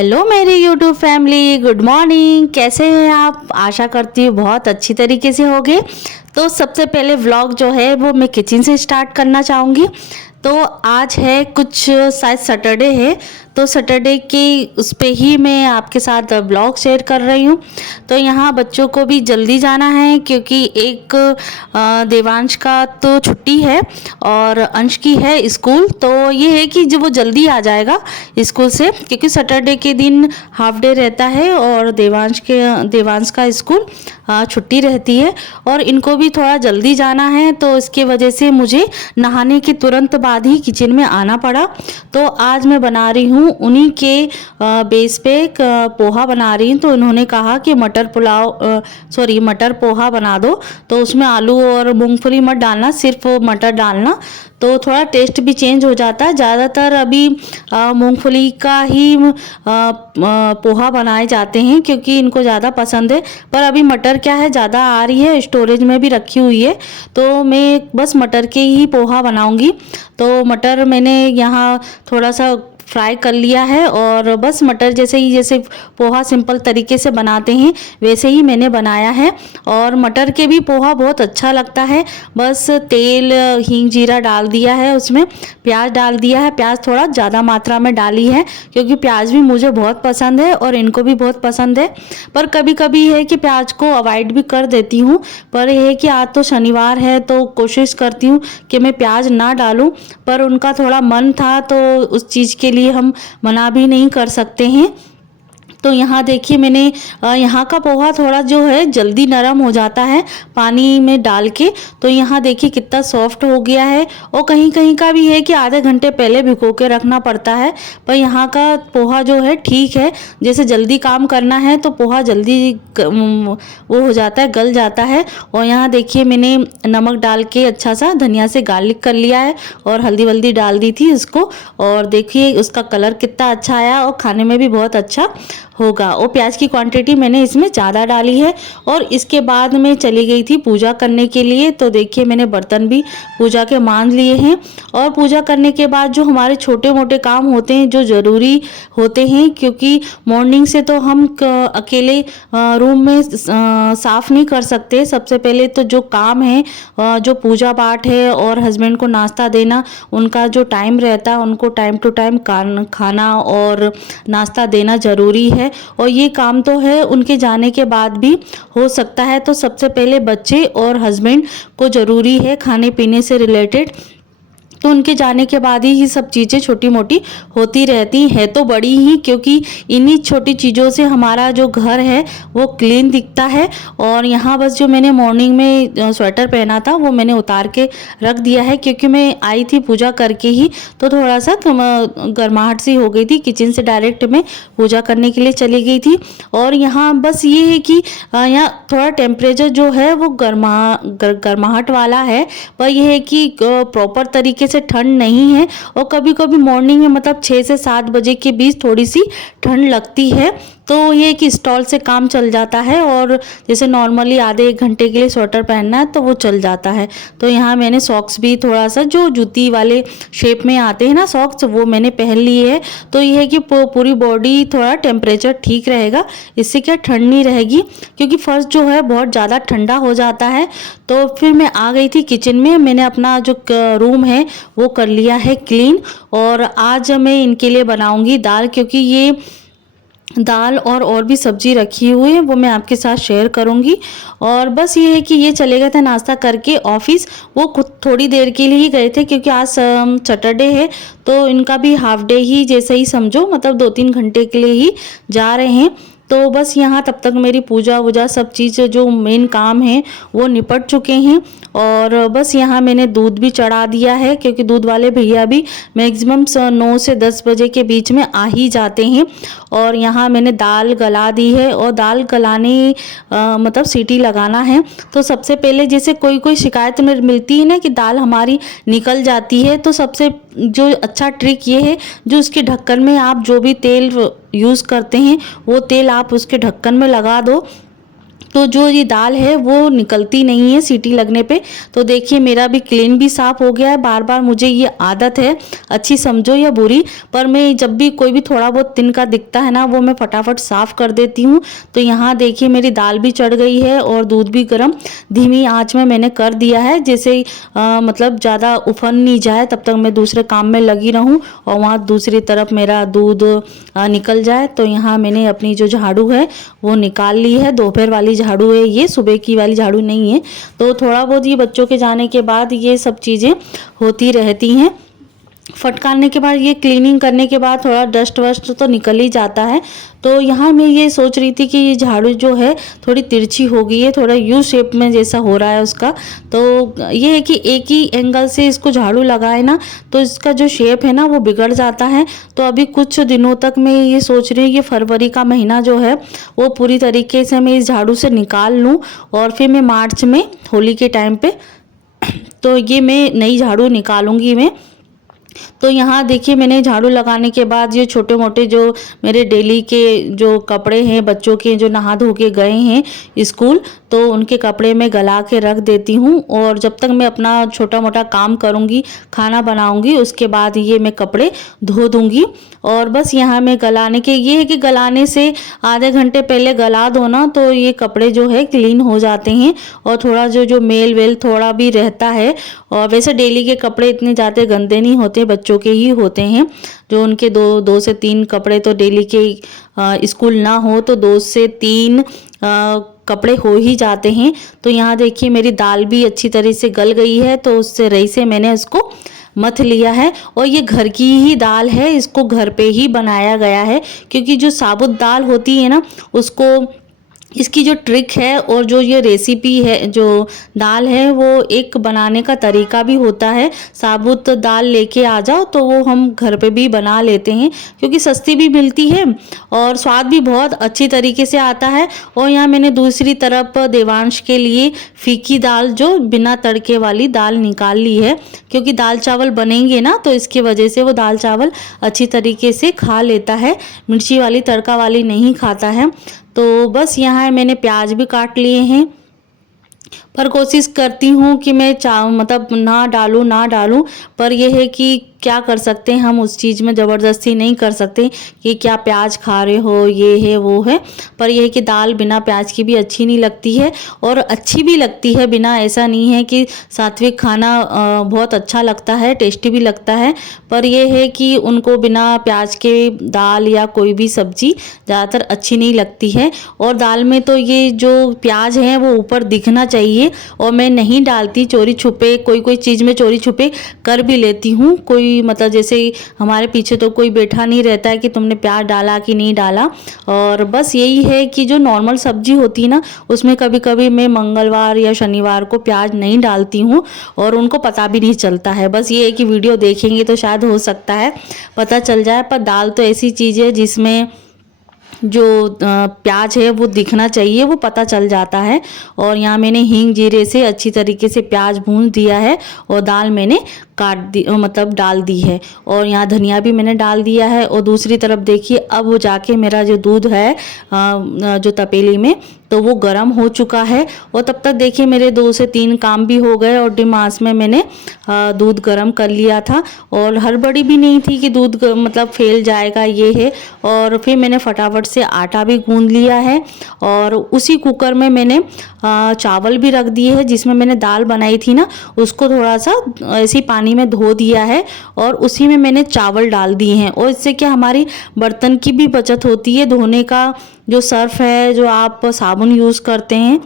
Hello मेरी YouTube family, good morning. कैसे हैं आप? आशा करती हूँ बहुत अच्छी तरीके से होंगे। तो सबसे पहले व्लॉग जो है वो मैं किचन से स्टार्ट करना चाहूँगी। तो आज है कुछ शायद सैटरडे है, तो सैटरडे की उस पे ही मैं आपके साथ ब्लॉग शेयर कर रही हूँ। तो यहाँ बच्चों को भी जल्दी जाना है क्योंकि एक देवांश का तो छुट्टी है और अंश की है स्कूल। तो ये है कि जब वो जल्दी आ जाएगा स्कूल से, क्योंकि सैटरडे के दिन हाफ डे रहता है और देवांश का स्कूल छुट्टी रहती है और इनको भी थोड़ा जल्दी जाना है। तो इसके वजह से मुझे नहाने के तुरंत बाद ही किचन में आना पड़ा। तो आज मैं बना रही हूँ उन्हीं के बेस पे पोहा बना रही हूँ। तो उन्होंने कहा कि मटर पोहा बना दो, तो उसमें आलू और मूंगफली मत डालना, सिर्फ मटर डालना, तो थोड़ा टेस्ट भी चेंज हो जाता है। ज़्यादातर अभी मूंगफली का ही पोहा बनाए जाते हैं क्योंकि इनको ज़्यादा पसंद है। पर अभी मटर क्या है ज़्यादा आ रही है, स्टोरेज में भी रखी हुई है, तो मैं बस मटर के ही पोहा बनाऊंगी। तो मटर मैंने यहाँ थोड़ा सा फ्राई कर लिया है और बस मटर जैसे पोहा सिंपल तरीके से बनाते हैं वैसे ही मैंने बनाया है। और मटर के भी पोहा बहुत अच्छा लगता है। बस तेल, हींग, जीरा डाल दिया है, उसमें प्याज डाल दिया है। प्याज थोड़ा ज़्यादा मात्रा में डाली है क्योंकि प्याज भी मुझे बहुत पसंद है और इनको भी बहुत पसंद है। पर कभी कभी है कि प्याज को अवॉइड भी कर देती हूँ, पर यह है कि आज तो शनिवार है तो कोशिश करती हूँ कि मैं प्याज ना डालूँ। पर उनका थोड़ा मन था तो उस चीज़ के लिए हम मना भी नहीं कर सकते हैं। तो यहाँ देखिए मैंने यहाँ का पोहा थोड़ा जो है जल्दी नरम हो जाता है पानी में डाल के। तो यहाँ देखिए कितना सॉफ्ट हो गया है। और कहीं कहीं का भी है कि आधे घंटे पहले भिगो के रखना पड़ता है, पर यहाँ का पोहा जो है ठीक है। जैसे जल्दी काम करना है तो पोहा जल्दी वो हो जाता है, गल जाता है। और यहाँ देखिए मैंने नमक डाल के अच्छा सा धनिया से गार्लिक कर लिया है और हल्दी वल्दी डाल दी थी उसको। और देखिए उसका कलर कितना अच्छा आया और खाने में भी बहुत अच्छा होगा। और प्याज की क्वांटिटी मैंने इसमें ज़्यादा डाली है। और इसके बाद मैं चली गई थी पूजा करने के लिए। तो देखिए मैंने बर्तन भी पूजा के मांज लिए हैं। और पूजा करने के बाद जो हमारे छोटे मोटे काम होते हैं जो ज़रूरी होते हैं, क्योंकि मॉर्निंग से तो हम अकेले रूम में साफ़ नहीं कर सकते। सबसे पहले तो जो काम है, जो पूजा पाठ है और हस्बैंड को नाश्ता देना, उनका जो टाइम रहता है उनको टाइम टू टाइम खाना और नाश्ता देना ज़रूरी है। और ये काम तो है उनके जाने के बाद भी हो सकता है। तो सबसे पहले बच्चे और हस्बैंड को ज़रूरी है खाने पीने से रिलेटेड, तो उनके जाने के बाद ही ये सब चीज़ें छोटी मोटी होती रहती हैं, तो बड़ी ही, क्योंकि इन्हीं छोटी चीज़ों से हमारा जो घर है वो क्लीन दिखता है। और यहाँ बस जो मैंने मॉर्निंग में स्वेटर पहना था वो मैंने उतार के रख दिया है क्योंकि मैं आई थी पूजा करके ही, तो थोड़ा सा गर्माहट सी हो गई थी। किचन से डायरेक्ट मैं पूजा करने के लिए चली गई थी। और यहाँ बस ये है कि यहाँ थोड़ा टेम्परेचर जो है वो गर्माहट वाला है, पर यह है कि प्रॉपर तरीके से ठंड नहीं है। और कभी कभी मॉर्निंग में मतलब 6 से 7 बजे के बीच थोड़ी सी ठंड लगती है, तो ये कि स्टॉल से काम चल जाता है। और जैसे नॉर्मली आधे 1 घंटे के लिए स्वेटर पहनना है तो वो चल जाता है। तो यहाँ मैंने सॉक्स भी थोड़ा सा जो जूती वाले शेप में आते हैं ना सॉक्स, वो मैंने पहन लिए है। तो ये है कि पूरी बॉडी थोड़ा टेम्परेचर ठीक रहेगा, इससे क्या ठंड नहीं रहेगी, क्योंकि फर्श जो है बहुत ज़्यादा ठंडा हो जाता है। तो फिर मैं आ गई थी किचन में, मैंने अपना जो रूम है वो कर लिया है क्लीन। और आज मैं इनके लिए बनाऊंगी दाल, क्योंकि ये दाल और भी सब्जी रखी हुई है, वो मैं आपके साथ शेयर करूंगी। और बस ये है कि ये चले गए थे नाश्ता करके ऑफिस। वो खुद थोड़ी देर के लिए ही गए थे क्योंकि आज सैटरडे है, तो इनका भी हाफ डे ही जैसे ही समझो, मतलब 2-3 घंटे के लिए ही जा रहे हैं। तो बस यहाँ तब तक मेरी पूजा वूजा सब चीज़ जो मेन काम है वो निपट चुके हैं। और बस यहाँ मैंने दूध भी चढ़ा दिया है क्योंकि दूध वाले भैया भी मैक्सिमम 9 से 10 बजे के बीच में आ ही जाते हैं। और यहाँ मैंने दाल गला दी है और दाल गलाने मतलब सीटी लगाना है। तो सबसे पहले जैसे कोई शिकायत में मिलती है ना कि दाल हमारी निकल जाती है, तो सबसे जो अच्छा ट्रिक ये है, जो उसके ढक्कन में आप जो भी तेल यूज़ करते हैं वो तेल आप उसके ढक्कन में लगा दो, तो जो ये दाल है वो निकलती नहीं है सीटी लगने पे। तो देखिए मेरा भी क्लीन भी साफ़ हो गया है। बार बार मुझे ये आदत है, अच्छी समझो या बुरी, पर मैं जब भी कोई भी थोड़ा बहुत तिनका दिखता है ना, वो मैं फटाफट साफ़ कर देती हूँ। तो यहाँ देखिए मेरी दाल भी चढ़ गई है और दूध भी गर्म धीमी आंच में मैंने कर दिया है, जैसे मतलब ज़्यादा उफन नहीं जाए तब तक मैं दूसरे काम में लगी रहूँ और वहाँ दूसरी तरफ मेरा दूध निकल जाए। तो यहाँ मैंने अपनी जो झाड़ू है वो निकाल ली है। दोपहर वाली झाड़ू है ये, सुबह की वाली झाड़ू नहीं है। तो थोड़ा बहुत ये बच्चों के जाने के बाद ये सब चीज़ें होती रहती हैं। फटकारने के बाद ये क्लीनिंग करने के बाद थोड़ा डस्ट वस्ट तो निकल ही जाता है। तो यहाँ मैं ये सोच रही थी कि ये झाड़ू जो है थोड़ी तिरछी हो गई है, थोड़ा यू शेप में जैसा हो रहा है उसका। तो ये है कि एक ही एंगल से इसको झाड़ू लगाए ना तो इसका जो शेप है ना वो बिगड़ जाता है। तो अभी कुछ दिनों तक मैं ये सोच रही हूँ कि फरवरी का महीना जो है वो पूरी तरीके से मैं इस झाड़ू से निकाल लूँ और फिर मैं मार्च में होली के टाइम पे तो ये मैं नई झाड़ू निकालूंगी मैं। तो यहाँ देखिए मैंने झाड़ू लगाने के बाद ये छोटे मोटे जो मेरे डेली के जो कपड़े हैं बच्चों के जो नहा धो के गए हैं स्कूल, तो उनके कपड़े में गला के रख देती हूँ। और जब तक मैं अपना छोटा मोटा काम करूँगी, खाना बनाऊँगी, उसके बाद ये मैं कपड़े धो दूँगी। और बस यहाँ मैं गलाने के ये है कि गलाने से आधे घंटे पहले गला दो ना तो ये कपड़े जो है क्लीन हो जाते हैं और थोड़ा जो मेल वेल थोड़ा भी रहता है। और वैसे डेली के कपड़े इतने ज़्यादा गंदे नहीं होते, बच्चों के ही होते हैं। जो उनके दो से तीन कपड़े तो डेली के स्कूल ना हो तो 2 से 3 कपड़े हो ही जाते हैं। तो यहाँ देखिए मेरी दाल भी अच्छी तरह से गल गई है, तो उससे रही से मैंने उसको मथ लिया है। और ये घर की ही दाल है, इसको घर पे ही बनाया गया है, क्योंकि जो साबुत दाल होती है ना उसको इसकी जो ट्रिक है और जो ये रेसिपी है जो दाल है वो एक बनाने का तरीका भी होता है। साबुत दाल लेके आ जाओ तो वो हम घर पे भी बना लेते हैं, क्योंकि सस्ती भी मिलती है और स्वाद भी बहुत अच्छी तरीके से आता है। और यहाँ मैंने दूसरी तरफ देवांश के लिए फीकी दाल जो बिना तड़के वाली दाल निकाल ली है, क्योंकि दाल चावल बनेंगे ना तो इसकी वजह से वो दाल चावल अच्छी तरीके से खा लेता है, मिर्ची वाली तड़का वाली नहीं खाता है। तो बस यहाँ मैंने प्याज भी काट लिए हैं, पर कोशिश करती हूँ कि मैं मतलब ना डालूँ, पर यह है कि क्या कर सकते हैं हम, उस चीज़ में ज़बरदस्ती नहीं कर सकते कि क्या प्याज खा रहे हो, ये है वो है। पर यह है कि दाल बिना प्याज की भी अच्छी नहीं लगती है और अच्छी भी लगती है बिना, ऐसा नहीं है कि सात्विक खाना बहुत अच्छा लगता है, टेस्टी भी लगता है। पर यह है कि उनको बिना प्याज के दाल या कोई भी सब्ज़ी ज़्यादातर अच्छी नहीं लगती है। और दाल में तो ये जो प्याज है वो ऊपर दिखना चाहिए, और मैं नहीं डालती, चोरी छुपे कोई चीज़ में चोरी छुपे कर भी लेती हूँ। कोई मतलब जैसे हमारे पीछे तो कोई बैठा नहीं रहता है कि तुमने प्याज डाला कि नहीं डाला। और बस यही है कि जो नॉर्मल सब्जी होती है ना उसमें कभी कभी मैं मंगलवार या शनिवार को प्याज नहीं डालती हूँ और उनको पता भी नहीं चलता है। बस ये है कि वीडियो देखेंगे तो शायद हो सकता है पता चल जाए। पर दाल तो ऐसी चीज़ है जिसमें जो प्याज है वो दिखना चाहिए, वो पता चल जाता है। और यहाँ मैंने हींग जीरे से अच्छी तरीके से प्याज भून दिया है और दाल मैंने काट दी, मतलब डाल दी है। और यहाँ धनिया भी मैंने डाल दिया है। और दूसरी तरफ देखिए अब वो जाके मेरा जो दूध है जो तपेली में, तो वो गर्म हो चुका है। और तब तक देखिए मेरे 2 से 3 काम भी हो गए और डिम आंच में मैंने दूध गर्म कर लिया था। और हड़बड़ी भी नहीं थी कि दूध मतलब फैल जाएगा ये है। और फिर मैंने फटाफट से आटा भी गूंद लिया है और उसी कुकर में मैंने चावल भी रख दिए हैं, जिसमें मैंने दाल बनाई थी ना उसको थोड़ा सा ऐसे पानी में धो दिया है और उसी में मैंने चावल डाल दिए हैं। और इससे क्या हमारी बर्तन की भी बचत होती है, धोने का जो सर्फ है, जो आप साबुन यूज़ करते हैं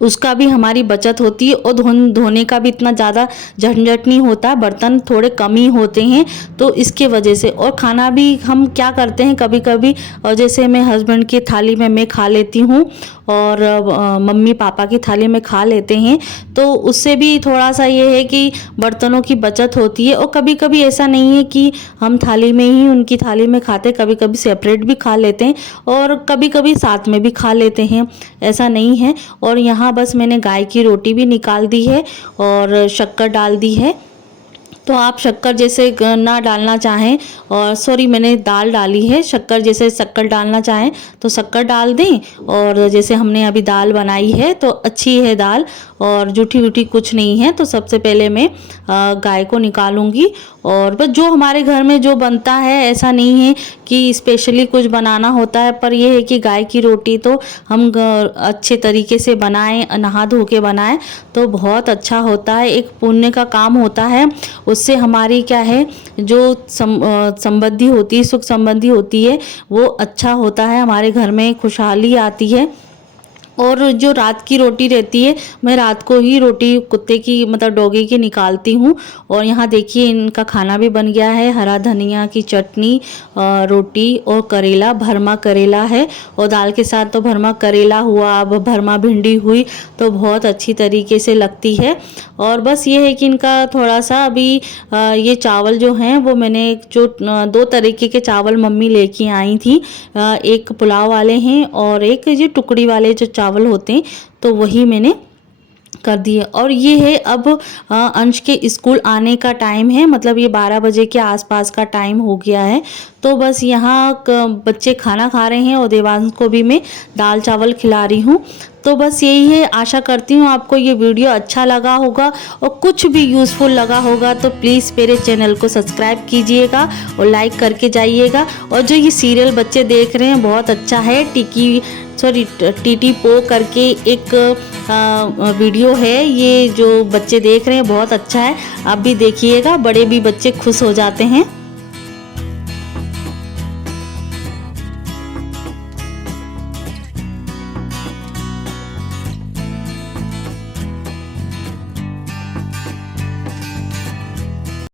उसका भी हमारी बचत होती है और धोने का भी इतना ज़्यादा झंझट नहीं होता, बर्तन थोड़े कम ही होते हैं तो इसके वजह से। और खाना भी हम क्या करते हैं कभी कभी, और जैसे मैं हस्बैंड की थाली में मैं खा लेती हूँ और मम्मी पापा की थाली में खा लेते हैं, तो उससे भी थोड़ा सा ये है कि बर्तनों की बचत होती है। और कभी कभी ऐसा नहीं है कि हम थाली में ही उनकी थाली में खाते, कभी कभी सेपरेट भी खा लेते हैं और कभी कभी साथ में भी खा लेते हैं, ऐसा नहीं है। और यहाँ बस मैंने गाय की रोटी भी निकाल दी है और शक्कर डाल दी है तो आप शक्कर जैसे ना डालना चाहें, और सॉरी मैंने दाल डाली है, शक्कर जैसे शक्कर डालना चाहें तो शक्कर डाल दें। और जैसे हमने अभी दाल बनाई है तो अच्छी है दाल, और जूठी वूठी कुछ नहीं है। तो सबसे पहले मैं गाय को निकालूंगी, और बस जो हमारे घर में जो बनता है, ऐसा नहीं है कि स्पेशली कुछ बनाना होता है, पर यह है कि गाय की रोटी तो हम अच्छे तरीके से बनाएं, नहा धो के बनाएं तो बहुत अच्छा होता है, एक पुण्य का काम होता है। उससे हमारी क्या है, जो संबंधी होती है, सुख संबंधी होती है, वो अच्छा होता है, हमारे घर में खुशहाली आती है। और जो रात की रोटी रहती है, मैं रात को ही रोटी कुत्ते की मतलब डॉगी की निकालती हूँ। और यहाँ देखिए इनका खाना भी बन गया है, हरा धनिया की चटनी, रोटी और करेला, भरमा करेला है, और दाल के साथ तो भरमा करेला हुआ, अब भरमा भिंडी हुई तो बहुत अच्छी तरीके से लगती है। और बस ये है कि इनका थोड़ा सा अभी ये चावल जो हैं वो मैंने जो 2 तरीके के चावल मम्मी लेके आई थी, एक पुलाव वाले हैं और एक ये टुकड़ी वाले जो चावल होते हैं, तो वही मैंने कर दिए। और ये है अब अंश के स्कूल आने का टाइम है, मतलब ये 12 बजे के आसपास का टाइम हो गया है। तो बस यहाँ बच्चे खाना खा रहे हैं और देवांश को भी मैं दाल चावल खिला रही हूँ। तो बस यही है, आशा करती हूँ आपको ये वीडियो अच्छा लगा होगा और कुछ भी यूज़फुल लगा होगा। तो प्लीज़ मेरे चैनल को सब्सक्राइब कीजिएगा और लाइक करके जाइएगा। और जो ये सीरियल बच्चे देख रहे हैं बहुत अच्छा है, टीटी पो करके एक वीडियो है, ये जो बच्चे देख रहे हैं बहुत अच्छा है, आप भी देखिएगा, बड़े भी बच्चे खुश हो जाते हैं।